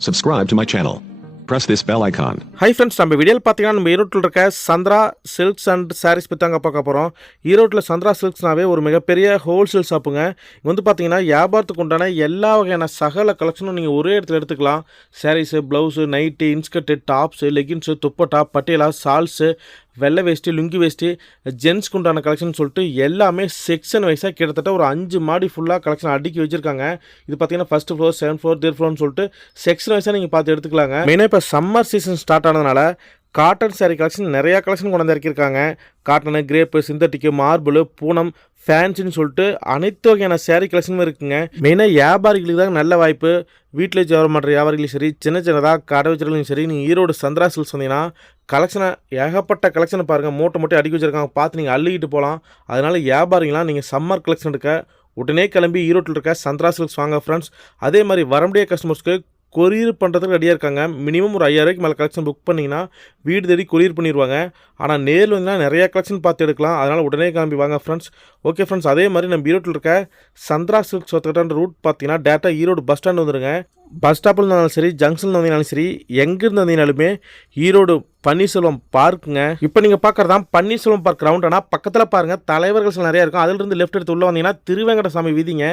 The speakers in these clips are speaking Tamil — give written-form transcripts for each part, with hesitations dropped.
Subscribe to my channel. Press this bell icon. Hi friends, நம்ம வீடியோவில் பார்த்தீங்கன்னா நம்ம ஈரோட்டில் இருக்க சந்திரா சில்க்ஸ் அண்ட் சாரீஸ் பற்றி தாங்க பார்க்க போகிறோம். ஈரோட்டில் சந்திரா சில்க்ஸ்னாவே ஒரு மிகப்பெரிய ஹோல்சேல் ஷாப்புங்க. இங்கே வந்து பார்த்தீங்கன்னா வியாபாரத்துக்கு உண்டான எல்லா வகையான சகல கலெக்ஷனும் நீங்கள் ஒரே இடத்துல எடுத்துக்கலாம். Sarees, blouse, nighty, inskirt, tops, leggings, dupatta, Patiala, shawls, வெள்ளை வேஷ்டி, லுங்கி வேஷ்டி, ஜென்ஸ்க்கு உண்டான கலெக்ஷன் சொல்லிட்டு எல்லாமே செக்ஷன் வைஸாக கிட்டத்தட்ட ஒரு 5 மாடி ஃபுல்லாக கலெக்ஷன் அடுக்கி வச்சுருக்காங்க. இது பார்த்தீங்கன்னா first floor, 7th floor, 3rd ஃப்ளோர்னு சொல்லிட்டு செக்ஷன் வைஸாக நீங்கள் பார்த்து எடுத்துக்கலாங்க. மெயினாக இப்போ சம்மர் சீசன் ஸ்டார்ட் ஆனதுனால காட்டன் சாரீ கலெக்ஷன் நிறையா கலெக்ஷன் கொண்டு வந்து இறக்கியிருக்காங்க. காட்டனு, கிரேப்பு, சிந்தட்டிக்கு, மார்பிள், பூனம், ஃபேன்சின்னு சொல்லிட்டு அனைத்து வகையான சாரீ கலெக்ஷனும் இருக்குங்க. மெயினாக வியாபாரிகளுக்கு தான் நல்ல வாய்ப்பு. வீட்டில் வியாபாரம் பண்ணுற வியாபாரிகளும் சரி, சின்ன சின்னதாக கடை வச்சுருக்கலையும் சரி, நீங்கள் ஈரோடு சந்திரா சில்க்ஸ் வந்தீங்கன்னா கலெக்ஷனை ஏகப்பட்ட கலெக்ஷனை பாருங்கள். மூட்டை அடுக்கி வச்சுருக்காங்க, பார்த்து நீங்கள் அள்ளிக்கிட்டு போகலாம். அதனால் வியாபாரிங்களாம் நீங்கள் சம்மர் கலெக்ஷன் எடுக்க உடனே கிளம்பி ஈரோட்டில் இருக்க சந்திரா சில்க்ஸ் வாங்க ஃப்ரெண்ட்ஸ். அதே மாதிரி வரமுடிய கஸ்டமர்ஸ்க்கு கொரியர் பண்ணுறதுக்கு ரெடியாக இருக்காங்க. மினிமம் ஒரு 5000 ரூபாய்க்கு மேலே கலெக்ஷன் புக் பண்ணிங்கன்னா வீடு தேடி கொரியர் பண்ணிடுவாங்க. ஆனால் நேரில் வந்தால் நிறையா கலெக்ஷன் பார்த்து எடுக்கலாம். அதனால் உடனே கிளம்பி வாங்க ஃப்ரெண்ட்ஸ். ஓகே ஃப்ரெண்ட்ஸ், அதே மாதிரி நம்ம ஈரோட்டில் இருக்க சந்திரா சில்க்ஸ் ஒருத்தக்கிட்ட ரூட் பார்த்தீங்கன்னா டேட்டா ஈரோடு பஸ் ஸ்டாண்ட் வந்துடுங்க. பஸ் ஸ்டாப்பில் இருந்தாலும் சரி, ஜங்ஷனில் வந்தீங்கனாலும் சரி, எங்கேருந்து வந்தீங்கனாலுமே ஈரோடு பன்னீர்செல்வம் பார்க்குங்க. இப்போ நீங்கள் பார்க்குறதா பன்னீர்செல்வம் பார்க் கிரவுண்ட். ஆனால் பக்கத்தில் பாருங்கள் தலைவர்கள் நிறையா இருக்கும். அதிலிருந்து லெஃப்ட் எடுத்து உள்ளே வந்தீங்கன்னா திருவேங்கடசாமி வீதிங்க.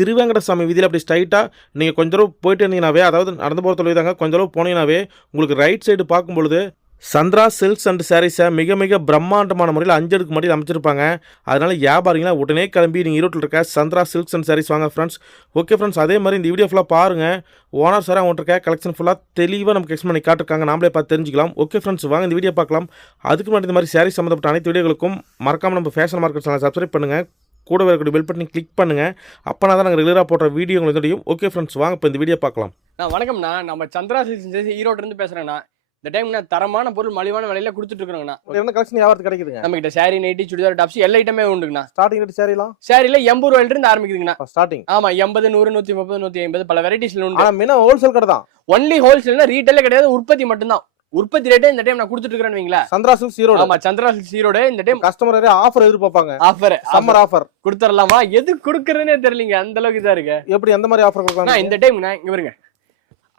திருவேங்கடசாமி வீதியில் அப்படி ஸ்ட்ரைட்டாக நீங்கள் கொஞ்சம் தூரம் போயிட்டு இருந்தீங்கன்னாவே, அதாவது நடந்து போகிற தொழில் தாங்க, கொஞ்சம் தூரம் போனீங்கன்னாவே உங்களுக்கு ரைட் சைடு பார்க்கும்பொழுது சந்திரா சில்க்ஸ் அண்ட் சாரீஸை மிக மிக பிரம்மாண்டமான முறையில் 5 அடுக்கு மாடியில் அமைச்சிருப்பாங்க. அதனால் வியாபாரிங்களாம் உடனே கிளம்பி நீங்கள் ஈரோட்டில் இருக்க சந்திரா சில்க்ஸ் அண்ட் சாரீஸ் வாங்க ஃப்ரெண்ட்ஸ். ஓகே ஃப்ரெண்ட்ஸ், அதே மாதிரி இந்த வீடியோ ஃபுல்லாக பாருங்கள். ஓனர் சார் அவங்கள்ட்ட இருக்க கலெக்ஷன் ஃபுல்லாக தெளிவாக நமக்கு எக்ஸ்பிளைன் பண்ணி காட்டிருக்காங்க. நாமளே பார்த்து தெரிஞ்சிக்கலாம். ஓகே ஃப்ரெண்ட்ஸ், வாங்க இந்த வீடியோ பார்க்கலாம். அதுக்கு முன்னாடி இந்த மாதிரி சாரீஸ் சம்மந்தப்பட்ட அனைத்து வீடியோகளுக்கும் மறக்காமல் நம்ம ஃபேஷன் மார்க்கெட் சேனல் சப்ஸ்கிரைப் பண்ணுங்கள். கூட வரக்கூடிய பெல் பட்டனை கிளிக் பண்ணுங்கள். அப்போனா தான் நாங்கள் ரெகுலராக போடுற வீடியோ உங்களுக்கு தெரியும். ஓகே ஃப்ரெண்ட்ஸ், வாங்க இப்போ இந்த வீடியோ பார்க்கலாம். வணக்கம்ண்ணா, நம்ம சந்திரா சில்க்ஸ் ஈரோட்டிலிருந்து பேசுகிறேண்ணா. இந்த டைம் தரமான பொருள் மலிவான விலையில கொடுத்துட்டு இருக்கோங்கண்ணா. என்ன கலெக்ஷன் வியாபாரத்துக்கு கிடைக்குதுங்க? நம்ம கிட்ட சாரி, நைட்டி, சுடிதார், டாப்ஸ் எல்லா ஐட்டமே உண்டுங்கண்ணா. ஸ்டார்டிங் ரேட் சாரிலாம் சாரில 80 ரூபாயிலிருந்து ஆரம்பிக்குதுங்கண்ணா. ஸ்டார்டிங் ஆமா, 80, 100, 130, 150 பல வெரைட்டிஸ்ல உண்டு. ஆனால் மெயினாக ஹோல்சேல் கடை தான். ஒன்லி ஹோல்சேல்னா ரீட்டைலே கிடையாது, உற்பத்தி மட்டும்தான். உற்பத்தி ரேட்டே இந்த டைம் நான் கொடுத்துட்டு இருக்கேன்னு வைங்களா. சந்திரா சில்க்ஸ் ஈரோடு. ஆமா, சந்திரா சில்க்ஸ் ஈரோடு. இந்த டைம் கஸ்டமர் ஆஃபர் எதிர்பார்ப்பாங்க. ஆஃபர், சம்மர் ஆஃபர் கொடுத்துடலாமா? எது கொடுக்கறதுனே தெரியலங்க, அந்த அளவுக்கு இதா இருக்கு. எப்படி எந்த மாதிரி ஆஃபர் கொடுக்கலாம்? இந்த டைம் இங்க பாருங்க,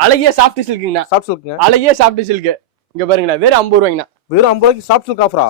அழகிய சாஃப்ட் சில்க்குங்கண்ணா. சாஃப்ட் சில்க்குங்க, அழகிய சாஃப்ட் சில்க். இங்க பாருங்கண்ணா, வெறும் 50 ரூபாய்ங்கண்ணா. வெறும் 50 ரூபாய்க்கு சாஃப்ட் சில்க் ஆஃபரா?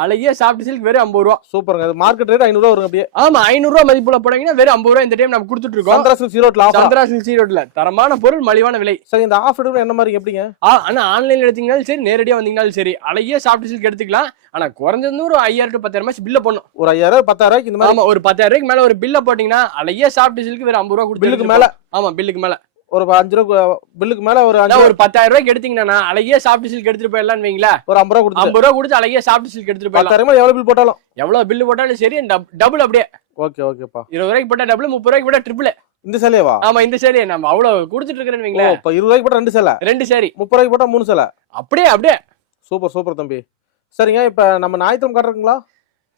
அழகிய சாஃப்ட் சில்க் வெறும் 50 ரூபா. சூப்பருங்க. அது மார்க்கெட் ரேட் 500 ரூபா வரும் அப்படியே. ஆமா, 500 ரூபா மதிப்புல போனீங்கன்னா வெறும் 50 ரூபா இந்த டைம் நம்ம கொடுத்துட்டு இருக்கோம். சந்திரா சில்க்ஸ் ஈரோட்ல ஆஃபர். சந்திரா சில்க்ஸ் ஈரோட்ல தரமான பொருள், மலிவான விலை. சரி, இந்த ஆஃபர் என்ன மாதிரி எப்படிங்க? ஆனா ஆன்லைன்ல எடுத்தீங்கனாலும் சரி, நேரடியா வந்தீங்கனாலும் சரி, அழகிய சாஃப்ட் சில்க் எடுத்துக்கலாம். ஆனா குறைஞ்சது ஒரு 5000 to 10000 பில்ல போடணும். ஒரு 5000 10000 இந்த மாதிரி. ஆமா, ஒரு 10000 ரூபாய்க்கு மேல ஒரு பில்ல போட்டீங்கன்னா அழகிய சாஃப்ட் சில்க் வெறும் 50 ரூபா கொடுத்து. பில்லுக்கு மேல? ஆமா, பில்லுக்கு மேல ஒரு 5 ரூபா பில்லுக்கு மேல ஒரு 10000 ரூபாய்க்கு எடுத்தீங்கன்னா அழகிய சாஃப்ட் சில்க் எடுத்துட்டு போயிடலாம்னு வைங்களா. ஒரு 50 ரூபா கொடுத்து 50 ரூபா கொடுத்து அழகிய சாஃப்ட் சில்க் எடுத்துட்டு போயிடலாம். 10000 எவ்வளவு பில் போட்டாலும், எவ்வளவு பில்லு போட்டாலும் சரி, டபுள் அப்படியே. ஓகே ஓகேப்பா. 20 ரூபாய்க்கு போட்டா டபுள், 30 ரூபாய்க்கு போட்டா ட்ரிபிள். இந்த சேலையவா? ஆமா, இந்த சேலையை நம்ம அவ்வளவு கொடுத்துட்டு இருக்கிறேன்னு வைங்களா. இப்ப 20 ரூபாய்க்கு போட்டா 2 சேலை, 2 சேரி. 30 ரூபாய்க்கு போட்டா 3 சேலை. அப்படியே அப்படியே. சூப்பர் சூப்பர் தம்பி. சரிங்க, இப்ப நம்ம ஞாயிற்றுக்கிழமை காட்டுறீங்களா?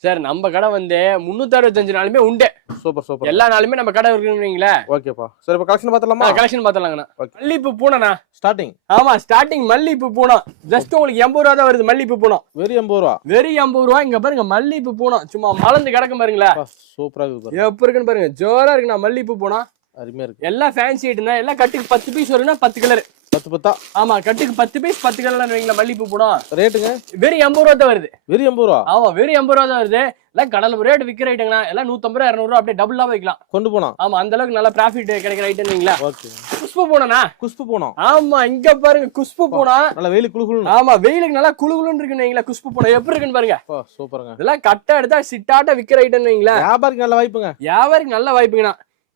சார், நம்ம கடை 365 நாளுமே உண்டு. Super super. எல்லா நாளுமே நம்ம கடை இருக்குங்களா. ஓகேப்பா. சரி, இப்ப கலெக்ஷன் பார்த்தலாமா? கலெக்ஷன் பார்த்தலாங்கண்ணா. மல்லிப்பூ பூனா ஸ்டார்டிங். ஆமா, ஸ்டார்டிங் மல்லிப்பூ பூனா ஜஸ்ட் உங்களுக்கு 80 ரூபா தான் வருது. மல்லிப்பூ பூனா வெறும் 80 ரூபா. வெறும் 80 ரூபா. இங்க பாருங்க, மல்லிப்பூ பூனா சும்மா மலர்ந்து கிடக்கும் பாருங்களா. சூப்பரா இருக்கு. எப்ப இருக்குன்னு பாருங்க, ஜோரா இருக்குண்ணா. மல்லிப்பூ பூனா அருமையா இருக்கு. எல்லாம் ஃபேன்சி ஐட்டம் தான். எல்லாம் கட்டுக்கு 10 பீஸ் வரும்னா 10 கலர். 10 ஆமா, கட்டுக்கு 10 பீஸ் 10 கலர்லாம் வைங்களா. மல்லிப்பூ பூனா ரேட்டுங்க வெறும் 80 ரூபா தான் வருது. வெறும் 80 ரூபா? ஆமா, வெறும் 80 ரூபா தான் வருது. எல்லாம் கடல் ரேட் விற்கிற ஐட்டங்களா. எல்லாம் 150 ரூபா 200 ரூபா அப்படியே டபுளா வைக்கலாம் கொண்டு போனா. ஆமா, அந்த அளவுக்கு நல்ல ப்ராஃபிட் கிடைக்கிற ஐட்டம் வைங்களா. ஓகே. குஷ்பு பூனா. குஷ்பு பூனா. ஆமா, இங்க பாருங்க குஷ்பு பூனா. நல்ல வெயில் குளுகுளு. ஆமா, வெயிலுக்கு நல்லா குளுகுளுன்னு இருக்குன்னு வைங்களா. குஷ்பு பூனா எப்படி இருக்குன்னு பாருங்க. சூப்பருங்க. இதெல்லாம் கட்ட எடுத்தா சிட்டாட்ட விக்கிற ஐட்டம் வைங்களா. வியாபாரிக்கு நல்ல வாய்ப்புங்க. வியாபாரிக்கு நல்ல வாய்ப்புங்கண்ணா.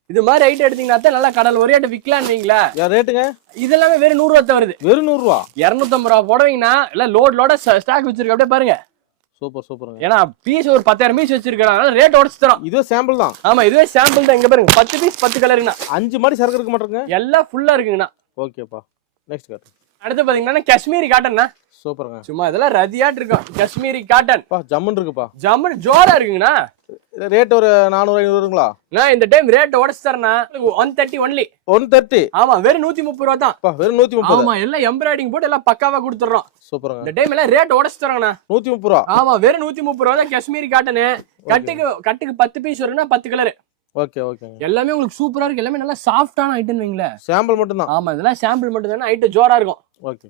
இது மாதிரி ஐட்டம் எடுத்தீங்கன்னா தான் நல்லா கடல் ஒரே ஆட்ட விக்கலான்னு வைங்களா. ரேட்டுங்க இதெல்லாமே வெறும் 100 ரூபா தான் வருது. வெறும் 100 ரூபா. 250 ரூபா போடுவீங்கன்னா எல்லாம் லோட ஸ்டாக் வச்சிருக்க அப்படியே பாருங்க. சூப்பர் சூப்பருங்க. ஏன்னா பீஸ் ஒரு 10000 பீஸ் வச்சிருக்காங்க, ரேட் உடச்சு தரோம். இது சாம்பிள் தான். ஆமா, இதுவே சாம்பிள் தான். இங்க பாருங்க, 10 பீஸ் 10 கலருங்கண்ணா. 5 மாடி சரக்கு இருக்க மாட்டேங்க, எல்லாம் ஃபுல்லா இருக்குங்கண்ணா. ஓகேப்பா. நெக்ஸ்ட் காட்டு. அடுத்து பாத்தீங்கன்னா காஷ்மீரி காட்டன்னா. சூப்பருங்க. சும்மா இதெல்லாம் ரதியாட்டு இருக்கும். காஷ்மீரி காட்டன் ஜம்முன்னு இருக்குப்பா. ஜம்முன்னு ஜோரா இருக்குங்கண்ணா. ரேட் ஒரு 400 500ங்களா? நான் இந்த டைம் ரேட் உடச்சு தரேன்னா 130 ஒன்லி. 130? ஆமா, வெறும் 130 ரூபா தான். வெறும் 130. ஆமா, எல்லாம் எம்ப்ராய்டிங் போட்டு எல்லாம் பக்காவா கொடுத்துறோம். சூப்பருங்க. இந்த டைம் எல்லாம் ரேட் உடச்சு தரோங்கண்ணா. 130 ரூபா. ஆமா, வெறும் 130 ரூபா தான் காஷ்மீரி காட்டனு. கட்டுக்கு 10 பீஸ் வரும்னா 10 கலர். ஓகே ஓகேங்க. எல்லாமே உங்களுக்கு சூப்பரா இருக்கு. எல்லாமே நல்லா சாஃப்டான ஐட்டம் வைங்களேன். சாம்பிள் மட்டும் தான். ஆமா இதெல்லாம் சாம்பிள் மட்டும் தானே, ஐட்டம் ஜோரா இருக்கும். ஓகே.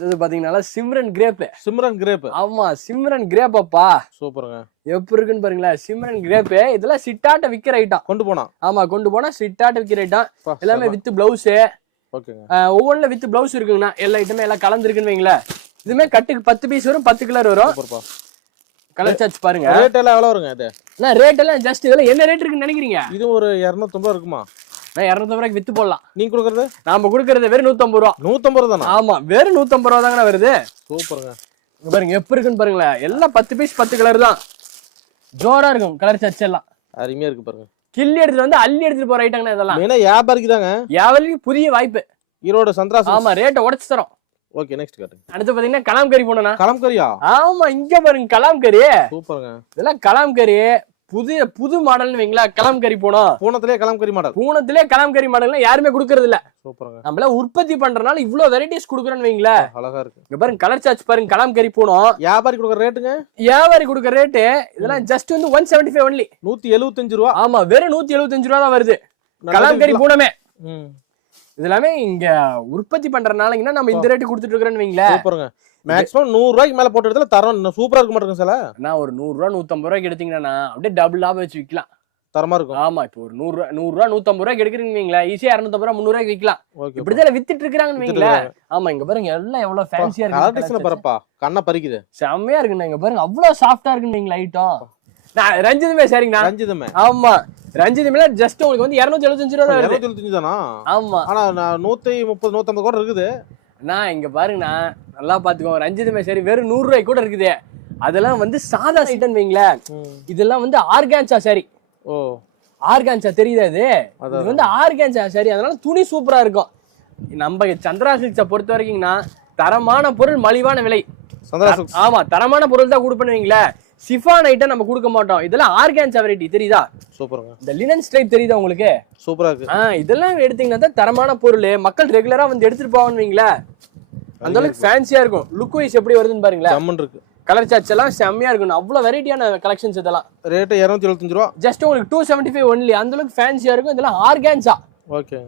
இது பாத்தீங்கன்னா சிம்ரன் கிரேப். சிம்ரன் கிரேப். ஆமா சிம்ரன் கிரேப் அப்பா. சூப்பருங்க. எப்படி இருக்குன்னு பாருங்களேன் சிம்ரன் கிரேப். இதெல்லாம் சிட்டாட்ட விக்கிற ஐட்டம். கொண்டு போனா. ஆமா கொண்டு போனா சிட்டாட்ட விக்கிற ஐட்டம். எல்லாமே வித் பிளவுஸ். ஓகேங்க. ஒவ்வொன்றுல வித் பிளவுஸ் இருக்குங்கண்ணா. எல்லா ஐட்டமே எல்லாம் கலந்துருக்குன்னு வைங்களேன். இதுமே கட்டுக்கு 10 பீஸ் வரும், 10 கலர் வரும். கலர் சார்ஜ் பாருங்க. ரேட் எல்லாம் எவ்வளவு வருங்க இது? ரேட் எல்லாம் ஜஸ்ட் இதெல்லாம் என்ன ரேட் இருக்குன்னு நினைக்கிறீங்க? இது ஒரு 250 இருக்குமா? நான் 250 ரூபாய்க்கு வித்து போடலாம். நீங்க கொடுக்கறது? நாம கொடுக்கறது வெறும் 150 ரூபா. 150 ரூபா தானா? ஆமா வெறும் 150 ரூபா தாங்க வருது. சூப்பருங்க. பாருங்க எப்படி இருக்குன்னு பாருங்களேன். எல்லாம் 10 பீஸ் 10 கலர் தான். ஜோரா இருக்கும் கலர் சார்ஜ் எல்லாம். அருமையா இருக்கு பாருங்க. கிள்ளி எடுத்துட்டு வந்து அள்ளி எடுத்துட்டு போற ஐட்டங்கண்ணா இதெல்லாம். ஏன்னா வியாபாரிக்கு தாங்க. வியாபாரிக்கு புதிய வாய்ப்பு. ஈரோடு சந்திரா. ஆமா ரேட்டை உடைச்சு தரோம். ஓகே நெக்ஸ்ட் காட்டுங்க. அடுத்து பாத்தீங்கன்னா கலாம்கரி போனா. கலாம்கரியா? ஆமா இங்க பாருங்க கலாம்கரி. சூப்பருங்க. இதெல்லாம் கலாம்கரி புது மாடல்னு வைங்களா. கலாம்கரி போனோம். பூனத்திலே கலாம்கரி மாடல். பூனத்திலே கலாம்கரி மாடல் யாருமே கொடுக்கறது இல்ல. சூப்பருங்க. நம்மள உற்பத்தி பண்றனால இவ்வளவு வெரைட்டிஸ் குடுக்குறோம்னு வைங்களா. அழகா இருக்கு. இங்க பாருங்க கலர் சார்ஜ் பாருங்க. கலாம்கரி போனோம். வியாபாரி கொடுக்குற ரேட்டுங்க? வியாபாரி கொடுக்குற ரேட்டு இதெல்லாம் ஜஸ்ட் வந்து 175 ஒன்லி. 175 ரூபா. ஆமா வெறும் 175 ரூபா தான் வருது கலாம்கரி பூனமே. இதெல்லாமே இங்க உற்பத்தி பண்றதுனால நம்ம இந்த ரேட்டு கொடுத்துட்டு இருக்கோம்னு வைங்களா. சூப்பருங்க. மேக்ஸிமம் 100 ரூபாய்க்கு மேல போட்ட இடத்துல தரம் சூப்பரா இருக்க மாட்டேங்குது சார். நான் ஒரு 100 ரூபா 150 ரூபாய்க்கு எடுத்தீங்கன்னா அப்படியே டபுள் லாபம் வச்சு விக்கலாம். தரமா இருக்கும். ஆமா இப்போ ஒரு 100 ரூபா 150 ரூபாய்க்கு எடுக்கிறீங்கன்னு வைங்களா. ஈஸியா 250 ரூபா 300 ரூபாய்க்கு விக்கலாம். இப்படிதான் வித்துட்டு இருக்காங்கன்னு வைங்களா. ஆமா இங்க பாருங்க எல்லாம் எவ்வளவு ஃபேன்சியா இருக்கு. பரப்பா கண்ணை பறிக்குது. செம்மையா இருக்குண்ணா. இங்க பாருங்க அவ்வளவு சாஃப்டா இருக்குன்னு வைங்களா ஐட்டம். நான் ரஞ்சிதமே சரிங்கண்ணா. ரஞ்சிதமே. ஆமா ரஞ்சிதமே ஜஸ்ட் உங்களுக்கு வந்து 275 ரூபா. 275 தானா? ஆமா ஆனா 130 150 கூட இருக்குது. நான் இங்க பாருங்கண்ணா நல்லா பாத்துக்கோங்க. ரஞ்சிதமே சரி வெறும் 100 ரூபாய்க்கு கூட இருக்குது. அதெல்லாம் வந்து சாதா ஐட்டம் வைங்களேன். இதெல்லாம் வந்து ஆர்கான்சா சாரி. ஓ ஆர்கான்சா தெரியுதா? இது வந்து ஆர்கான்சா சாரி. அதனால துணி சூப்பரா இருக்கும். நம்ம சந்திரா சில்க்ஸை பொறுத்த வரைக்கும்னா தரமான பொருள் மலிவான விலை. ஆமா தரமான பொருள் தான் கொடுப்பேன்னு வைங்களேன். சிஃபான் ஐட்டம் நம்ம கொடுக்க மாட்டோம். இதெல்லாம் ஆர்கான்சா வெரைட்டி தெரியுதா? சூப்பருங்க. இந்த லினன் ஸ்ட்ரைப் தெரியுதா உங்களுக்கு? சூப்பரா இருக்கு. இதெல்லாம் எடுத்தீங்கன்னா தான் தரமான பொருள். மக்கள் ரெகுலரா வந்து எடுத்துட்டு போவான்னு வைங்களேன். அந்த அளவுக்கு ஃபேன்சியா இருக்கும். லுக் வைஸ் எப்படி வருதுன்னு பாருங்களேன். ஜம்மன் இருக்கு. கலர் சார்ட்ஸ் எல்லாம் செம்மையா இருக்கும். அவ்வளவு வெரைட்டியான கலெக்ஷன்ஸ் இதெல்லாம். ரேட் 275 ரூபா. ஜஸ்ட் உங்களுக்கு 275 ஒன்லி. அந்த அளவுக்கு ஃபேன்சியா இருக்கும். இதெல்லாம் ஆர்கான்சா. ஓகே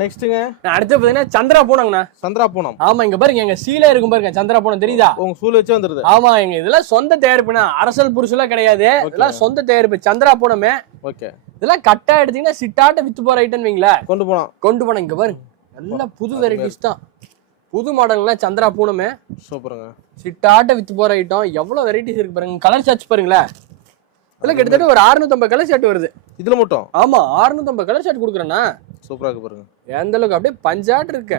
நெக்ஸ்ட்ங்க. அடுத்து பாத்தீங்கன்னா சந்திரா பூனம்ண்ணா. சந்திரா பூனம். ஆமா இங்க பாருங்க எங்க சீல இருக்கும் பாருங்க. சந்திரா பூனம் தெரியுதா? உங்க சூல வச்சு வந்துருது. ஆமா எங்க இதெல்லாம் சொந்த தயாரிப்புனா. அரசல் புருஷெல்லாம் கிடையாது. இதெல்லாம் சொந்த தயாரிப்பு சந்திரா பூனமே. ஓகே இதெல்லாம் கட்டா எடுத்தீங்கன்னா சிட்டாட்ட வித்து போற ஐட்டம் வைங்களா. கொண்டு போனா இங்க பாருங்க எல்லாம் புது வெரைட்டிஸ் தான். புது மாடல்லாம் சந்திரா பூனமே. சூப்பருங்க. சிட்டாட்ட வித்து போற ஐட்டம் எவ்வளவு வெரைட்டிஸ் இருக்கு பாருங்க. கலர் சார்ட்ஸ் பாருங்களேன். இதெல்லாம் கிட்டத்தட்ட ஒரு 650 கலர் ஷர்ட் வருது இதுல மட்டும். ஆமா 650 கலர் ஷர்ட் கொடுக்குறேன்னா. சூப்பரா இருக்கு பாருங்க. எந்த அளவுக்கு அப்படியே பஞ்சாட் இருக்கு.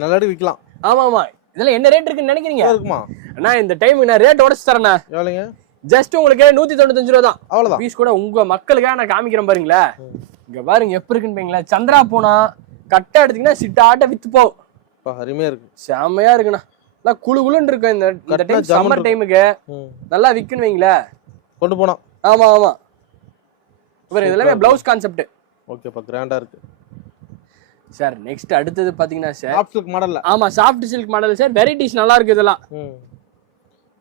நல்லா விக்கலாம். ஆமா ஆமா இதெல்லாம் என்ன ரேட் இருக்குன்னு நினைக்கிறீங்க? இருக்குமா அண்ணா இந்த டைம் நான் ரேட் உடச்சு தரேண்ணா. எவ்வளவுங்க? ஜஸ்ட் உங்களுக்கு 195 ரூபா தான். அவ்வளவுதான். பீஸ் கூட உங்க மக்களுக்காக நான் காமிக்கிறேன் பாருங்களேன். இங்க பாருங்க எப்படி இருக்குன்னு பாருங்களேன். சந்திரா பூனா கட்டா எடுத்தீங்கன்னா சிட்டாட்ட வித்து போகும். அருமையா இருக்கு. செம்மையா இருக்குண்ணா. நல்லா குளு குளுன்னு இருக்கும். இந்த டைம் சம்மர் டைமுக்கு நல்லா விக்குன்னு வைங்களேன். கொண்டு போனா. ஆமா ஆமா இவர் இதெல்லாமே பிளவுஸ் கான்செப்ட். ஓகேப்பா கிராண்டா இருக்கு சார். நெக்ஸ்ட் அடுத்தது பாத்தீங்கன்னா சார் சாஃப்ட் சில்க் மாடல்ல. ஆமா soft silk model sir. Varieties நல்லா இருக்கு இதெல்லாம்.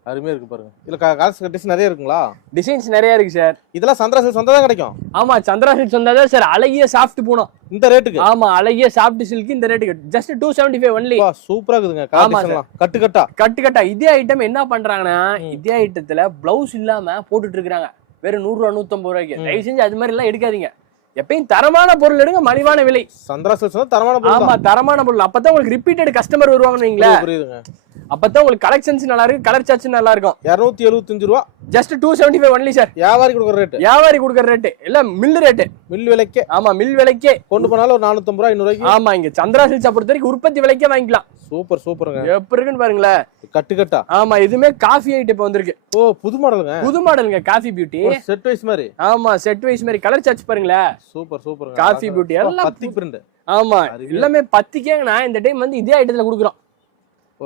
அருமையா இருக்கு பாருங்க. இதுல கலர்ஸ் டிசைன் நிறைய இருக்குங்களா? டிசைன்ஸ் நிறைய இருக்கு சார். இதெல்லாம் சந்திரா சில்க் சொந்தா தான் கிடைக்கும். ஆமா சந்திரா சில்க் சொந்தா தான் சார். அழகிய சாஃப்ட் பூனம் இந்த ரேட்டுக்கு. ஆமா அழகிய சாஃப்ட் சில்க் இந்த ரேட்டுக்கு ஜஸ்ட் 275 ஒன்லி. சூப்பரா இருக்குதுங்க. கட்டு கட்டா இதே ஐட்டம் என்ன பண்றாங்கன்னா இதே ஐட்டத்துல பிளவுஸ் இல்லாம போட்டுட்டு இருக்காங்க. வெறும் 100 ரூபா 150 ரூபாய்க்கு. தயவு செஞ்சு அது மாதிரி எல்லாம் எடுக்காதீங்க. எப்பயும் தரமான பொருள் எடுங்க. மலிவான விலை. சந்திரா சில்க் தரமான பொருள். ஆமா தரமான பொருள். அப்பதான் உங்களுக்கு ரிப்பீட்டட் கஸ்டமர் வருவாங்கன்னு வைங்களேன். புரியுதுங்க. அப்பதான் உங்களுக்கு கலெக்ஷன்ஸ் நல்லா இருக்கு. கலர் சார்ட்ஸ் நல்லா இருக்கும். 275 ரூபா. Just 275 only sir. வியாபாரி கொடுக்குற ரேட். வியாபாரி கொடுக்குற ரேட் எல்லாம் மில் ரேட். மில் விலைக்கே. ஆமா மில் விலைக்கே கொண்டு போனாலும் ஒரு 450 ரூபா 500 ரூபாய்க்கு. ஆமா இங்க சந்திரா சில்க்ஸ் பொறுத்த வரைக்கும் உற்பத்தி விலைக்கே வாங்கிக்கலாம். சூப்பர் சூப்பருங்க. எப்படி இருக்குன்னு பாருங்களேன். கட்டா. ஆமா இதுமே காஃபி ஐட்டம் இப்ப வந்திருக்கு. ஓ புது மாடலுங்க. புது மாடலுங்க காஃபி பியூட்டி. செட் வைஸ் மாதிரி. ஆமா செட் வைஸ் மாதிரி. கலர் சார்ட்ஸ் பாருங்களேன். சூப்பர் சூப்பருங்க. காஃபி பியூட்டி எல்லாம் பத்தி பிரிண்ட். ஆமா எல்லாமே பத்திக்கேங்கண்ணா. இந்த டைம் வந்து இதே ஐட்டத்துல கொடுக்குறோம்.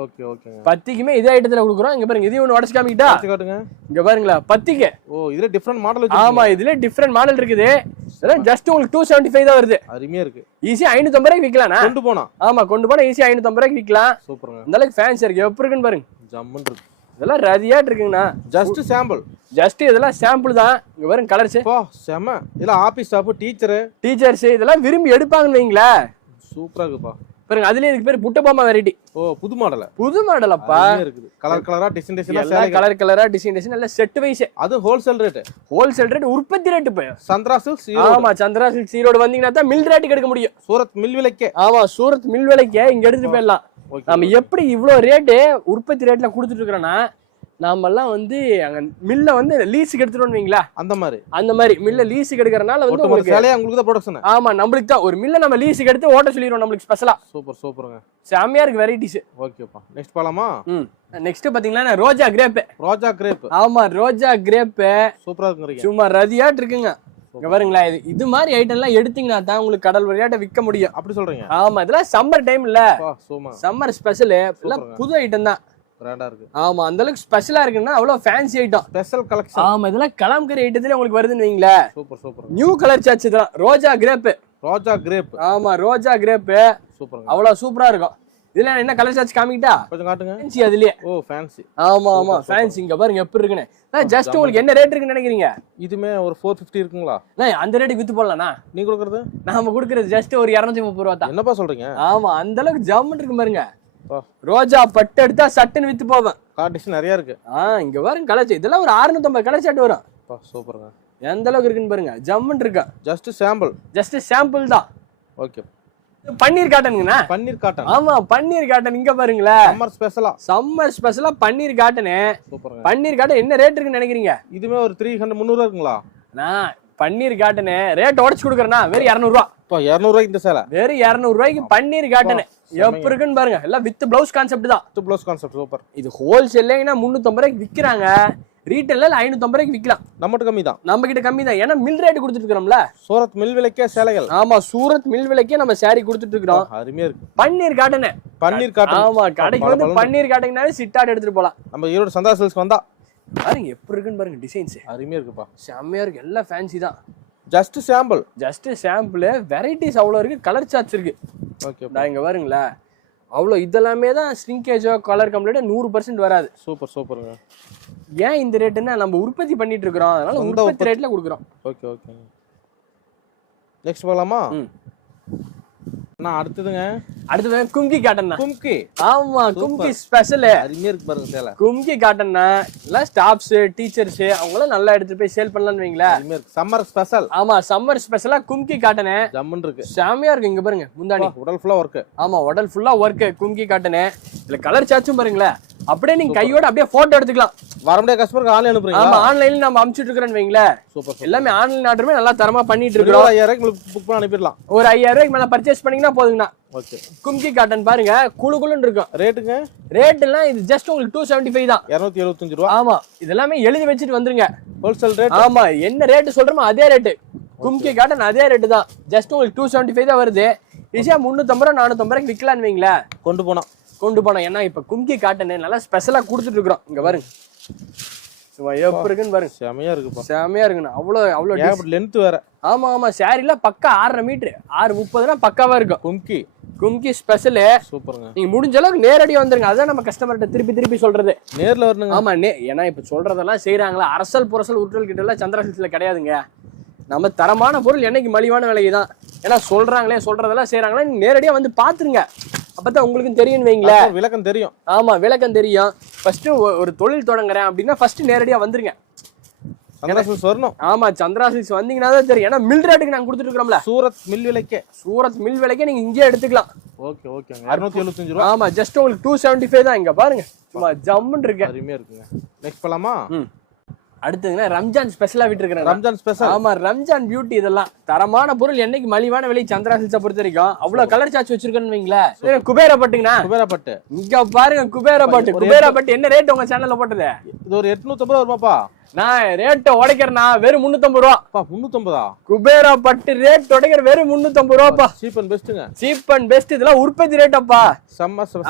ஓகே ஓகேங்க. பத்திக்குமே இதே ஐட்டத்துல கொடுக்குறோம். இங்க பாருங்க இது ஒன்னு உடைச்சு காமிக்கிட்டா. காட்டுங்க. இங்க பாருங்களா பத்திக்கு. ஓ இதுல டிஃபரண்ட் மாடல் இருக்கு. ஆமா இதுல டிஃபரண்ட் மாடல் இருக்குது. இதெல்லாம் ஜஸ்ட் உங்களுக்கு 275 தான் வருது. அருமையா இருக்கு. ஈஸியா 550 ரூபாய்க்கு விக்கலாம்னா. கொண்டு போனா. ஆமா கொண்டு போனா ஈஸியா 550 ரூபாய்க்கு விக்கலாம். சூப்பருங்க. இந்த அளவுக்கு ஃபேன்ஸ் இருக்கு. எப்படி இருக்குன்னு பாருங்க. ஜம்மன் இருக்கு. இதெல்லாம் ரதியாட்டு இருக்குங்கண்ணா. Just sample. ஜஸ்ட் இதெல்லாம் சாம்பிள் தான். இங்க வரும் கலர்ஸ். செம. இதெல்லாம் ஆபீஸ் ஸ்டாஃப், டீச்சர்ஸ் இதெல்லாம் விரும்பி எடுப்பாங்கன்னு வைங்களா. சூப்பரா இருக்குப்பா. பாருங்க, அதுலயே இதுக்கு பேர் புட்டபாமா வெரைட்டி. புது மாடல். புது மாடலப்பா. இருக்குது. கலர் கலரா டிசைன் டிசைன் எல்லாம் செட் வைஸ். அது ஹோல்சேல் ரேட். உற்பத்தி ரேட். இப்ப சந்திரா சில்க்ஸ். ஆமா, சந்திரா சில்க்ஸ் ஈரோடு வந்தீங்கன்னா தான் மில் ரேட்டுக்கு எடுக்க முடியும். சூரத் மில் விலைக்கே. ஆமா, சூரத் மில் விலைக்கே இங்க எடுத்துட்டு போயிடலாம். நம்ம எப்படி இவ்வளவு ரேட்டு உற்பத்தி ரேட்ல கொடுத்துட்டு இருக்கிறோம்னா, நாம எல்லாம் வந்து அங்க மில்ல வந்து லீஸுக்கு எடுத்துட்டு வைங்களா. அந்த மாதிரி மில்ல லீஸுக்கு எடுக்கிறனால வந்து உங்களுக்கு தான் ப்ரொடக்ஷன். ஆமா, நம்மளுக்கு தான் ஒரு மில்ல நம்ம லீஸுக்கு எடுத்து ஓட்ட சொல்லிடுவோம். நம்மளுக்கு ஸ்பெஷலா சூப்பருங்க. செமையா இருக்கு வெரைட்டிஸ். ஓகேப்பா, நெக்ஸ்ட் போலாமா? நெக்ஸ்ட் பாத்தீங்கன்னா ரோஜா கிரேப். ஆமா, ரோஜா கிரேப் சூப்பரா இருக்கு. சும்மா ரதியாட்டு இருக்குங்க. இங்க பாருங்களா, இது மாதிரி ஐட்டம் எல்லாம் எடுத்தீங்கன்னா தான் உங்களுக்கு கடல் வரையாட்ட விற்க முடியும். அப்படி சொல்றீங்க? ஆமா, இதெல்லாம் சம்மர் டைம் இல்ல, சம்மர் ஸ்பெஷல். புது ஐட்டம் தான். ஆமா, அந்த அளவுக்கு ஸ்பெஷலா இருக்குன்னா அவ்வளவு ஃபேன்சி ஐட்டம், ஸ்பெஷல் கலெக்ஷன். ஆமா, இதெல்லாம் கலம்கரி ஐட்டத்துல உங்களுக்கு வருதுன்னு வைங்களா. சூப்பர். நியூ கலர் சாச்சு இதெல்லாம். ரோஜா கிரேப். ஆமா, ரோஜா கிரேப் சூப்பர். அவ்வளவு சூப்பரா இருக்கும். இதுல என்ன கலர் சாச்சு காமிக்கிட்டா கொஞ்சம் காட்டுங்க. ஃபேன்சி அதுலயே. ஃபேன்சி. ஆமா, ஃபேன்சி. இங்க பாருங்க எப்படி இருக்குன்னு. ஜஸ்ட் உங்களுக்கு என்ன ரேட் இருக்குன்னு நினைக்கிறீங்க? இதுமே ஒரு 450 இருக்குங்களா? அந்த ரேட்டுக்கு வித்து போடலாம்னா? நீங்க கொடுக்கறது? நாம கொடுக்கறது ஜஸ்ட் ஒரு 230 ரூபா தான். என்னப்பா சொல்றீங்க? ஆமா, அந்த அளவுக்கு ஜம்முன்னு இருக்கு பாருங்க. ரோஜா பட்டு எடுத்தா சட்டுன்னு வித்து போவேன். கார்டிஷன் நிறைய இருக்கு. இங்க பாருங்க கலர். இதெல்லாம் ஒரு 650 கலர் சாட் வரும். சூப்பருங்க. எந்த அளவுக்கு இருக்குன்னு பாருங்க. ஜம்முன்னு இருக்கா. ஜஸ்ட் சாம்பிள் தான். ஓகே. பன்னீர் காட்டனுங்கண்ணா. பன்னீர் காட்டன். ஆமா, பன்னீர் காட்டன். இங்க பாருங்களேன், சம்மர் ஸ்பெஷலா பன்னீர் காட்டனு. பன்னீர் காட்டன் என்ன ரேட் இருக்குன்னு நினைக்கிறீங்க? இதுமே ஒரு 300-300 இருக்குங்களா? நான் பன்னீர் காட்டனு ரேட் உடச்சு கொடுக்குறேன்னா வெறும் 200 ரூபா. 200 ரூபாய்க்கு இந்த சேலை வெறும் 200 ரூபாய்க்கு பன்னீர் காட்டனு எப்படி இருக்குன்னு பாருங்க. எல்லாம் வித் பிளவுஸ் கான்செப்ட் தான். சூப்பர். இது ஹோல்சேல்னா 350 ரூபாய்க்கு விக்கிறாங்க. ரீட்டைல்ல 550 ரூபாய்க்கு விக்கலாம். நம்ம கிட்ட கம்மி தான். ஏன்னா மில் ரேட் கொடுத்துட்டு இருக்கோம்ல. சூரத் மில் விலைக்கே சேலைகள். ஆமா, சூரத் மில் விலைக்கே நம்ம சாரி கொடுத்துட்டு இருக்கோம். அருமையா இருக்கு. பன்னீர் காட்டன். ஆமா, கடைக்கு வந்து பன்னீர் காட்டன்னாலே சிட்டாட் எடுத்துட்டு போலாம். நம்ம ஈரோடு சந்திரா சில்க்ஸ் வந்தா பாருங்க எப்படி இருக்குன்னு பாருங்க. டிசைன்ஸ் அருமையா இருக்குப்பா. செம்மையா இருக்கு. எல்லாம் ஃபேன்சி தான். Just sample. வெரைட்டிஸ் அவ்வளோ இருக்கு. கலர் சார்ட்ஸ் இருக்கு. ஓகே, நான் இங்க பாருங்களா, அவ்வளோ இதெல்லாமே தான். ஸ்ட்ரிங்கேஜோ கலர் கம்ப்ளீட்டா 100% வராது. சூப்பருங்க. ஏன் இந்த ரேட்டுன்னா நம்ம உற்பத்தி பண்ணிட்டு இருக்கிறோம், அதனால உற்பத்தி ரேட்ல கொடுக்குறோம். ஓகே. நெக்ஸ்ட் போலாமா? அடுத்தது கும்கி காட்டன். ஆமா, கும்கி ஸ்பெஷல். அருமையா இருக்கு பாருங்க சேலை. கும்கி காட்டன் எல்லாம் ஸ்டாஃப்ஸ், டீச்சர்ஸ் அவங்க எல்லாம் நல்லா எடுத்துட்டு போய் சேல் பண்ணலாம்னு வைங்களேன். Summer special. ஆமா, சம்மர் ஸ்பெஷலா கும்கி காட்டன் ஜம்முன்னு இருக்கு. செமையா இருக்கு. இங்க பாருங்க, முந்தானி உடல் ஃபுல்லா ஒர்க். ஆமா, உடல் ஃபுல்லா ஒர்க். கும்கி காட்டன். இதுல கலர் சாச்சும் பாருங்களேன். அப்படியே நீங்க கையோட அப்படியே போட்டோ எடுத்துக்கலாம். வரமுடிய கஸ்டமருக்கு ஆன்லைன் அனுப்புறீங்க? ஆமா, ஆன்லைன்ல நம்ம அனுப்பிச்சிட்டு இருக்கறோம்னு வைங்களேன். சூப்பர். எல்லாமே ஆன்லைன் ஆர்டருமே நல்லா தரமா பண்ணிட்டு இருக்கோம். 5000 ரூபாய்க்கு புக் பண்ணி அனுப்பிடலாம். ஒரு 5000 ரூபாய்க்கு மேல பர்ச்சேஸ் பண்ணீங்கன்னா போதுங்கண்ணா. ஓகே. கும்கி காட்டன் பாருங்க, குளுகுளுன்னு இருக்கும். ரேட்டுங்க? ரேட் எல்லாம் இது ஜஸ்ட் உங்களுக்கு 275 தான். 275 ரூபாய். ஆமா, இதெல்லாம் எழுதி வச்சிட்டு வந்துருங்க. Wholesale rate. ஆமா, என்ன ரேட் சொல்றோமோ அதே ரேட். கும்கி காட்டன் அதே ரேட் தான். ஜஸ்ட் உங்களுக்கு 275 தான் வருது. ஈஸியா 350 ரூபாய் 450 ரூபாய்க்கு விற்கலாம்னு வைங்களேன். கொண்டு போனோம். ஏன்னா இப்ப கும்கி காட்டன் நல்லா ஸ்பெஷலா கொடுத்துட்டு இருக்கிறோம். இங்க பாருங்க, சும்மா எப்படி இருக்குன்னு பாருங்க. செமையா இருக்குண்ணா. அவ்வளவு லென்த் வேற. ஆமா, சாரில பக்கா 6.5 மீட்டர் 6:30 பக்காவா இருக்கும். கும்கி ஸ்பெஷல். சூப்பருங்க. நீங்க முடிஞ்ச அளவுக்கு நேரடியா வந்துருங்க. அதான் நம்ம கஸ்டமர்கிட்ட திருப்பி சொல்றது. நேர்ல வரணுங்க. ஆமா, ஏன்னா இப்ப சொல்றதெல்லாம் செய்யறாங்களா, அரசல் புரசல் உருட்டல் கிட்ட எல்லாம் சந்திரா சில்க்ஸ்ல கிடையாதுங்க. நம்ம தரமான பொருள் என்னைக்கு மலிவான விலைக்கு தான். ஏன்னா சொல்றதெல்லாம் செய்யறாங்களா, நீங்க நேரடியா வந்து பாத்துருங்க. அப்பதான் உங்களுக்கு தெரியும் வைங்களேன். விளக்கம் தெரியும். ஆமா, விளக்கம் தெரியும். ஃபர்ஸ்ட் ஒரு தொழில் தொடங்குறேன் அப்படின்னா ஃபர்ஸ்ட் நேரடியா வந்துருங்க. சந்திரா சில்க்ஸ் வரணும். ஆமா, சந்திரா சில்க்ஸ் வந்தீங்கன்னா தான் தெரியும். ஏன்னா மில் ரேட்டுக்கு நாங்க கொடுத்துட்டு இருக்கோம்ல. சூரத் மில் விலைக்கே நீங்க இங்கே எடுத்துக்கலாம். ஓகே. 675 ரூபாய். ஆமா, ஜஸ்ட் உங்களுக்கு 275 தான். இங்க பாருங்க, சும்மா ஜம்முன்னு இருக்கு. அருமையா இருக்குங்க. நெக்ஸ்ட் போலாமா? அடுத்ததுன்னா ரம்ஜான் ஸ்பெஷலா விட்டு இருக்கிறேன். ரம்ஜான் ஸ்பெஷல். ஆமா, ரம்ஜான் பியூட்டி. இதெல்லாம் தரமான பொருள் என்னைக்கு மலிவான விலை சந்திரா சில்க்ஸை பொறுத்த வரைக்கும். அவ்வளவு கலர் சார்ஜ் வச்சிருக்கேன்னு வைங்களேன். குபேரா பட்டுங்கண்ணா. இங்க பாருங்க, குபேரா பட்டு என்ன ரேட் உங்க சேனல்ல போட்டது? இது ஒரு 850 வருமாப்பா. நான் ரேட் உடைக்கிறேன்னா வெறும் 350 ரூபா. 350? குபேரா பட்டு ரேட் உடைக்கிற வெறும் 350 ரூபாப்பா. Cheap and best. இதெல்லாம் உற்பத்தி ரேட்டப்பா.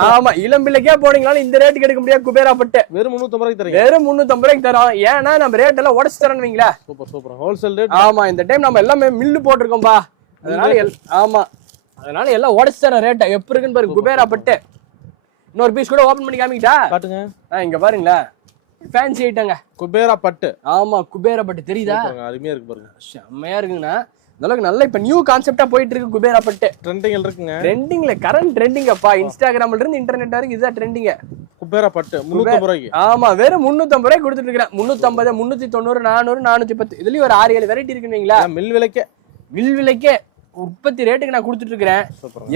ஆமா, இளம்பிள்ளைக்கே போனீங்களாலும் இந்த ரேட்டுக்கு எடுக்க முடியாது. குபேரா பட்டு வெறும் 350 ரூபாய்க்கு தரீங்க. வெறும் 350 ரூபாய்க்கு தரோம். ஏன்னா நம்ம ரேட் எல்லாம் உடச்சு தரணும் வைங்களா. சூப்பர். Wholesale rate. ஆமா, இந்த டைம் நம்ம எல்லாமே மில்லு போட்டிருக்கோம்பா. அதனால எல்லாம் உடச்சு தர ரேட் எப்படி இருக்குன்னு பாருங்க. குபேரா பட்டு இன்னொரு பீஸ் கூட ஓபன் பண்ணி காமிக்கிட்டா? காட்டுங்க. இங்க பாருங்களேன், ஃபேன்சி ஐட்டங்க, குபேரா பட்டு. ஆமா குபேரா பட்டு தெரியுதா? அருமையா இருக்கு பாருங்க, செம்மையா இருக்குங்கண்ணா. இந்த அளவுக்கு நல்ல இப்ப நியூ கான்செப்டா போயிட்டு இருக்கு குபேரா பட்டு. ட்ரெண்டிங்ல இருக்குங்க. ட்ரெண்டிங்ல கரண்ட் ட்ரெண்டிங்கப்பா. இன்ஸ்டாகிராம்ல இருந்து இன்டர்நெட் வரைக்கும் இதுதான் ட்ரெண்டிங். குபேரா பட்டு 350 ரூபாய்க்கு. ஆமா வெறும் 350 ரூபாய்க்கு கொடுத்துட்டு இருக்கேன். 350, 390, 400, 410 இதுலயும் ஒரு 6-7 வெரைட்டி இருக்குங்களா. மில் விலைக்கே உற்பத்தி ரேட்டுக்கு நான் கொடுத்துட்டு இருக்கிறேன்.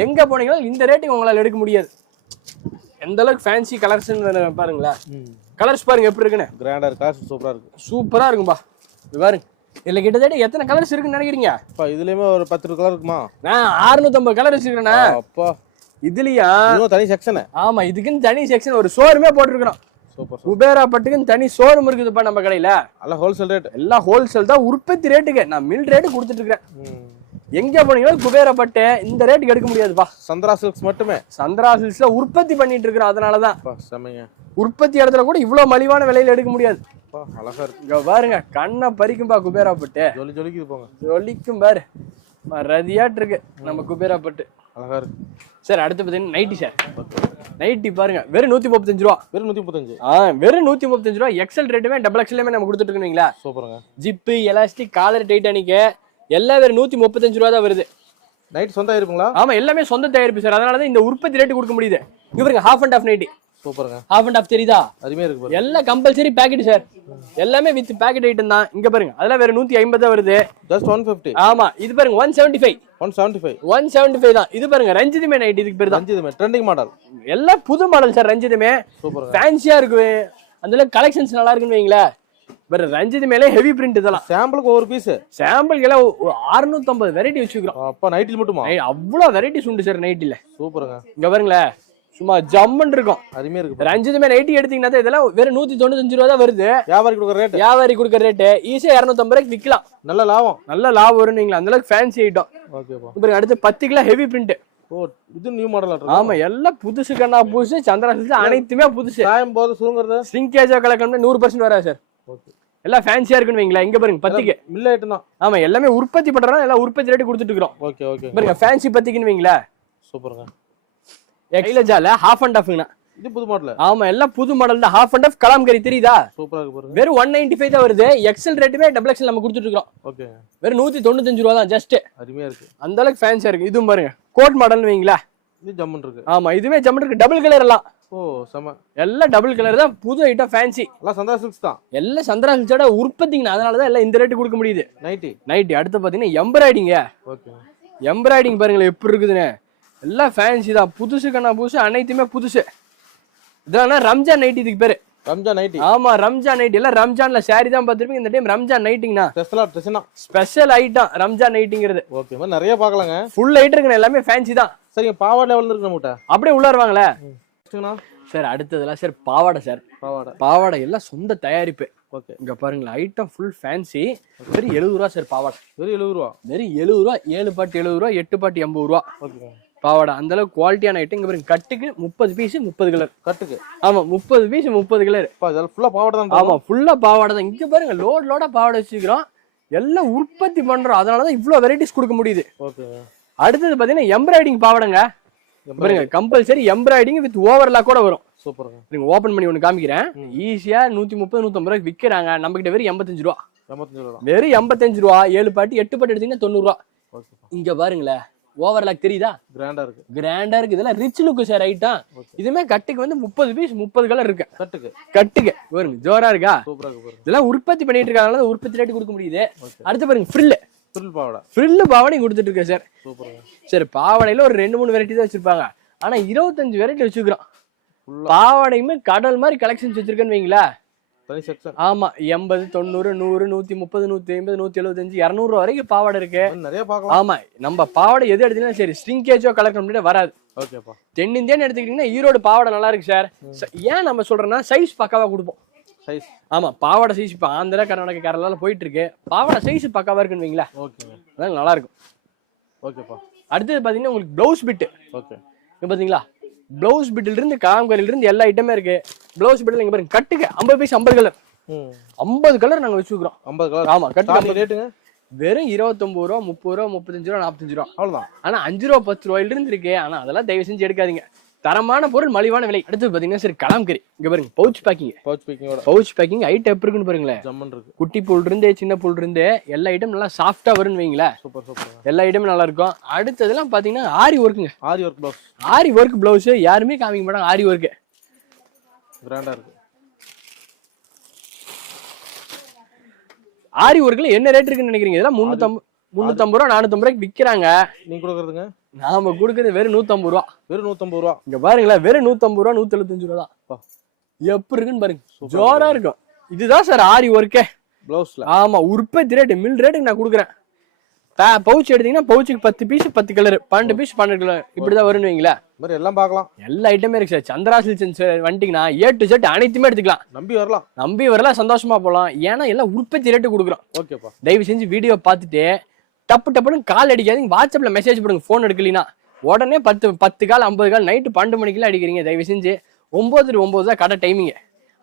எங்க போனீங்களோ இந்த ரேட்டுக்கு உங்களால எடுக்க முடியாது. எந்த அளவுக்கு ஃபேன்சி கலர்ஸ் பாருங்களேன். கலர்ஸ் பாருங்க எப்படி இருக்குன்னு. கிராண்டா இருக்கா, சூப்பரா இருக்கு. சூப்பரா இருக்கும்பா. இது பாருங்க, இதுல கிட்டத்தட்ட எத்தனை கலர்ஸ் இருக்குன்னு நினைக்கிறீங்க? இதுலயுமே ஒரு 10 கலர் இருக்குமா? நான் 650 கலர் வச்சிருக்கேன்னா. அப்பா இதுலயா தனி செக்ஷன்? ஆமா இதுக்குன்னு தனி செக்ஷன், ஒரு ஷோரூமே போட்டுருக்கோம். குபேரா பட்டுக்குன்னு தனி ஷோரூம் இருக்குதுப்பா நம்ம கடையில. எல்லாம் ஹோல்சேல் ரேட். எல்லாம் ஹோல்சேல் தான், உற்பத்தி ரேட்டுக்கு. நான் மில் ரேட்டு கொடுத்துட்டு இருக்கேன். எங்க போனீங்களும் குபேரா பட்டு இந்த ரேட்டுக்கு எடுக்க முடியாதுப்பா. சந்திரா சில்க்ஸ் மட்டுமே. சந்திரா சில்க்ஸ்ல உற்பத்தி பண்ணிட்டு இருக்கிறோம், அதனாலதான். செமைங்க. உற்பத்தி இடத்துல கூட இவ்வளவு மலிவான விலையில எடுக்க முடியாது. அழகா இருக்கு. இங்க பாருங்க, கண்ணை பறிக்கும்பா குபேரா பட்டு. ஜொலிக்குது போங்க. ஜொலிக்கும் பாரு, ரதியாட்டு இருக்கு நம்ம குபேரா பட்டு. அழகா இருக்கு. சார் அடுத்து பாத்தீங்கன்னா நைட்டி சார். நைட்டி பாருங்க, வெறும் 135 ரூபா. வெறும் 135. வெறும் 135 ரூபா. எக்ஸல் ரேட்டுமே டபுள் எக்ஸலுமே நம்ம கொடுத்துட்டு இருக்கீங்களா. சூப்பருங்க. ஜிப்பு, எலாஸ்டிக், காலர், டைட்டானிக் எல்லாம் வெறும் 135 ரூபா தான் வருது. நைட் சொந்த தயாரிப்புங்களா? ஆமா எல்லாமே சொந்த தயாரிப்பு சார். அதனாலதான் இந்த உற்பத்தி ரேட்டு கொடுக்க முடியுது. இங்க பாருங்க, ஹாஃப் அண்ட் ஆஃப் நைட்டி. சூப்பருங்க. ஹாஃப் அண்ட் ஆஃப் தெரியுதா? அருமையா இருக்கு பாருங்க. எல்லாம் கம்பல்சரி பேக்கெட் சார். எல்லாமே வித் பேக்கெட் ஐட்டம் தான். இங்க பாருங்க, அதெல்லாம் வேற 150 தான் வருது. ஜஸ்ட் 150. ஆமா இது பாருங்க 175. 175 தான். இது பாருங்க ரஞ்சிதமே நைட், இதுக்கு பேரு தான் ரஞ்சிதமே. Trending model. எல்லாம் புது மாடல் சார். ரஞ்சிதமே சூப்பர், ஃபேன்சியா இருக்கு. அந்த கலெக்ஷன்ஸ் நல்லா இருக்குன்னு வைங்களா. வேற ரஞ்சிதமே ஹெவி பிரிண்ட். இதெல்லாம் சாம்பிளுக்கு ஒவ்வொரு பீஸ். சாம்பிளுக்கு எல்லாம் 650 வெரைட்டி வச்சுக்கிறோம். அப்ப நைட்டில் மட்டுமா? அவ்வளவு வெரைட்டிஸ் உண்டு சார் நைட்டில. சூப்பருங்க. இங்க பாருங்களேன், சும்மா ஜம்மன் இருக்கும். அருமையா இருக்கு. ரஞ்சிதமே நைட்டி எடுத்தீங்கன்னா இதெல்லாம் வெறும் 195 ரூபா தான் வருது. வியாபாரி கொடுக்குற ரேட் ஈஸியா 250 ரூபாய்க்கு விற்கலாம். நல்ல லாபம் வரும். நீங்க அந்த அளவுக்கு ஃபேன்சி ஐட்டம். ஓகேப்பா. அடுத்து 10 கிலோ ஹெவி பிரிண்ட். இது நியூ மாடல். ஆமா எல்லாம் புதுசு கண்ணா, புதுசு. சந்திரா சில்க்ஸ் அனைத்துமே புதுசு. சாயம் போது சுருங்குறது ஸ்ரிங்கேஜ் கலெக்ஷன் 100% வராது சார். ஓகே, எல்லாம் ஃபேன்சியா இருக்குன்னு வைங்களா. இங்க பாருங்க 10க்கு மில் ஐட்டம் தான். ஆமா எல்லாமே உற்பத்தி பண்றோம். எல்லாம் உற்பத்தி ரேட் கொடுத்துட்டு இருக்கோம். Okay okay. பாருங்க ஃபேன்சி 10க்குன்னு வைங்களா. சூப்பருங்க. கைலஜால ஹாஃப் அண்ட் ஆஃப்ங்கண்ணா. இது புது மாடல். ஆமா எல்லாம் புது மாடல் தான். ஹாஃப் அண்ட் ஆஃப் கலாம்கரி தெரியுதா? சூப்பரா இருக்கு பாருங்க. வெறும் 195 தான் வருது. எக்ஸல் ரேட்டுமே டபுள் எக்ஸல் நம்ம கொடுத்துட்டு இருக்கோம். ஓகே, வெறும் 195 ரூபா தான் ஜஸ்ட். அருமையா இருக்கு. அந்த அளவுக்கு ஃபேன்சியா இருக்கு. இதுவும் பாருங்க கோட் மாடல்னு வைங்களா. இது ஜம்மன் இருக்கு. ஆமா இதுவே ஜம்மன் இருக்கு. டபுள் கலர் எல்லாம். ஓ செம. எல்லாம் டபுள் கலர் தான். புது ஐட்டம் ஃபேன்சி. எல்லாம் சந்திரா சில்க்ஸ் தான். எல்லாம் சந்திரா சில்க்ஸோட உற்பத்திங்க. அதனாலதான் எல்லாம் இந்த ரேட்டு கொடுக்க முடியுது. நைட்டி அடுத்து பாத்தீங்கன்னா எம்ப்ராய்டிங்க. ஓகே, எம்ப்ராய்டிங் பாருங்களேன் எப்படி இருக்குதுன்னு. எல்லாம் ஃபேன்சி தான். புதுசு கண்ணா புதுசு, அனைத்துமே புதுசு. இதெல்லாம் ரம்ஜான் நைட்டி. இதுக்கு பேரு ரம்ஜான் நைட்டி. ஆமா ரம்ஜான் நைட்டி. எல்லாம் ரம்ஜான்ல சாரி தான் பாத்துருப்பீங்க. இந்த டைம் ரம்ஜான் நைட்டிங்கண்ணா. ஸ்பெஷல் ஐட்டம் ரம்ஜான் நைட்டிங்கிறது. ஓகே, நிறைய பாக்கலாங்க. ஃபுல் ஐட்டம் இருக்கு. எல்லாமே ஃபேன்சி தான். சரிங்க. பாவாடை லெவல்ல இருக்கு நம்மட்ட. அப்படியே உள்ள வருவாங்களே சார். அடுத்ததெல்லாம் சார் பாவாடை சார். பாவாடை எல்லாம் சொந்த தயாரிப்பு. ஓகே, இங்க பாருங்களேன் ஐட்டம் ஃபுல் ஃபேன்சி. வெறும் 70 ரூபா சார் பாவாடை. வெறும் 70 ரூபா. வெறும் 70 ரூபா. 7 பாட்டு 70 ரூபா, 8 பாட்டு 80 ரூபா. ஓகே, பாவாடை அந்த அளவுக்கு குவாலிட்டியான ஐட்டம். இங்க பாருங்க கட்டுக்கு 30 பீஸ் 30 கலர். கட்டுக்கு ஆமா 30 பீஸ் 30 கலர். ஃபுல்லா பாவாடை தான். ஆமா ஃபுல்லா பாவாடை தான். இங்க பாருங்க லோடா பாவாடை வச்சுக்கிறோம். எல்லாம் உற்பத்தி பண்றோம். அதனாலதான் இவ்வளவு வெரைட்டிஸ் கொடுக்க முடியுது. ஓகே, அடுத்தது பாத்தீங்கன்னா எம்ப்ராய்டிங் பாவாடைங்க. பாருங்க கம்பல்சரி எம்ப்ராய்டிங் வித் ஓவர்லாக் கூட வரும். சூப்பர். நீங்க ஓபன் பண்ணி ஒண்ணு காமிக்கிறேன். ஈஸியா 130 150 ரூபாய்க்கு விக்கிறாங்க. நம்ம கிட்ட வெறும் 85 ரூபா. வெறும் 85 ரூபா. 7 பாட்டு 8 பாட்டு எடுத்தீங்கன்னா 90 ரூபா. இங்க பாருங்களேன் ஓவர்லாக் தெரியுதா? கிராண்டா இருக்கு. இதெல்லாம் ரிச் லுக் சார் ஐட்டம். இதுமே கட்டுக்கு வந்து 30 பீஸ் 30 கலர் இருக்கு. கட்டுக்கு பாருங்க ஜோரா இருக்கா? இதெல்லாம் உற்பத்தி பண்ணிட்டு இருக்காங்க. உற்பத்தி ரேட்டு கொடுக்க முடியுது. அடுத்து பாருங்க ஃப்ரில் பாவாடை கொடுத்துட்டு இருக்கேன் சார். சரி பாவாடையில ஒரு 2-3 வெரைட்டி தான் வச்சிருப்பாங்க. ஆனா 25 வெரைட்டி வச்சிருக்கோம். பாவாடையுமே கடல் மாதிரி கலெக்ஷன்ஸ் வச்சிருக்கேன்னு வைங்களா. ஆமா 80 90 100 130 150 175 200 ரூபா வரைக்கும் பாவாடை இருக்கு. ஆமா நம்ம பாவாடை எது எடுத்தீங்கன்னா சரி ஸ்ட்ரிங்கேஜோ கலர் கம்ப்ளீட்டா வராது. தென்னிந்தியான்னு எடுத்துக்கிட்டீங்கன்னா ஈரோடு பாவாடை நல்லா இருக்கு சார். ஏன் நம்ம சொல்றோம்னா சைஸ் பக்காவா கொடுப்போம். ஆமா பாவாடை சைஸ் இப்ப ஆந்திரா கர்நாடகா கேரளால போயிட்டு இருக்கு. பாவாடை சைஸ் பக்காவா இருக்குன்னு வைங்களா. அதான் நல்லா இருக்கும். ஓகேப்பா. அடுத்தது பாத்தீங்கன்னா உங்களுக்கு பிளவுஸ் பிட். ஓகே, இங்க பாத்தீங்களா பிளவுஸ் பிட்ல இருந்து காம்கரில இருந்து எல்லா ஐட்டமே இருக்கு. பிளவுஸ் பிட்ல இங்க பாருங்க கட்டுக்கு 50 பீஸ் 50 கலர். 50 கலர் நாங்க வச்சுக்கிறோம். 50 கலர். ஆமா கட்டுக்கு ரேட்டுங்க வெறும் 29 ரூபா 30 ரூபா 35 ரூபா 45 ரூபா அவ்வளவுதான். ஆனா 5 ரூபா 10 ரூபாயில இருந்து இருக்கு. ஆனா அதெல்லாம் தயவு செஞ்சு எடுக்காதீங்க. தரமான பொருள் மலிவான விலை. அடுத்து பாத்தீங்கன்னா சரி கலாம்கரி. இங்க பாருங்க pouch packing. Pouch packing item எப்படி இருக்குன்னு பாருங்களேன். ஜம்மன் இருக்கு. குட்டி புல் இருந்து சின்ன புல் இருந்து எல்லா ஐட்டம் நல்லா சாஃப்டா வரும்னு வைங்களேன். சூப்பர். எல்லா எல்லா ஐட்டமும் நல்லா இருக்கும். அடுத்ததெல்லாம் பாத்தீங்கன்னா ஆரி ஒர்க்குங்க. ஆரி ஒர்க் ப்ளவுஸ். ஆரி ஒர்க் பிளவுஸ் யாருமே காமிக்க மாட்டாங்க. ஆரி ஒர்க் கிராண்டா இருக்கு. ஆரி ஒர்க்ல என்ன ரேட் இருக்குன்னு நினைக்கிறீங்க? இதெல்லாம் 350 ரூபா 450 ரூபாய்க்கு விக்கிறாங்க. நீங்க கொடுக்குறதுங்க? நாம கொடுக்கறது வெறும் 150 ரூபா. வெறும் 150 ரூபா. இங்க பாருங்களேன், வெறும் 150 ரூபா 175 ரூபா தான். எப்படி இருக்குன்னு பாருங்க, ஜோரா இருக்கும். இதுதான் சார் ஆரி ஒர்க்கே பிளவுஸ்ல. ஆமா, உற்பத்தி ரேட் மில் ரேட்டுக்கு நான் கொடுக்குறேன். பவுச் எடுத்தீங்கன்னா பவுச்சுக்கு 10 பீஸ் 10 கலர், 12 பீஸ் 12 கலர் இப்படிதான் வரும்னு வைங்களா. மாதிரி எல்லாம் பார்க்கலாம். எல்லா ஐட்டமே இருக்கு சார். சந்திரா சில்க்ஸ் வந்துட்டீங்கன்னா A to Z அனைத்துமே எடுத்துக்கலாம். நம்பி வரலாம், சந்தோஷமா போலாம். ஏன்னா எல்லாம் உற்பத்தி ரேட்டு கொடுக்குறோம். ஓகேப்பா. தயவு செஞ்சு வீடியோ பார்த்துட்டு டப்புன்னு கால் அடிக்காதீங்க. வாட்ஸ்அப்ல மெசேஜ் பண்ணுங்க. போன் எடுக்கலனா உடனே 10 கால் 50 கால் நைட்டு 12 மணிக்கெல்லாம் அடிக்கிறீங்க. தயவு செஞ்சு 9 to 9 தான் கடை டைமிங்.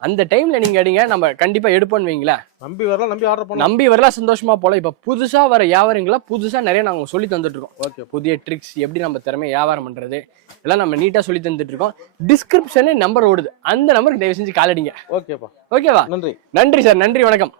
அந்த டைம்ல நீங்க அடிங்க, நம்ம கண்டிப்பா எடுப்போம்னு வைங்களேன். நம்பி வரலாம், நம்பி ஆர்டர் பண்ணலாம். நம்பி வரலாம், சந்தோஷமா போலாம். இப்ப புதுசா வர வியாபாரங்களா புதுசா நிறைய நாங்க சொல்லி தந்துட்டு இருக்கோம். ஓகே. புதிய ட்ரிக்ஸ் எப்படி நம்ம திறமை வியாபாரம் பண்றது எல்லாம் நம்ம நீட்டா சொல்லி தந்துட்டு இருக்கோம். டிஸ்கிரிப்ஷன்ல நம்பர் ஓடுது, அந்த நம்பருக்கு தயவு செஞ்சு கால் அடிங்க. ஓகேப்பா. ஓகேவா? நன்றி. நன்றி சார். நன்றி, வணக்கம்.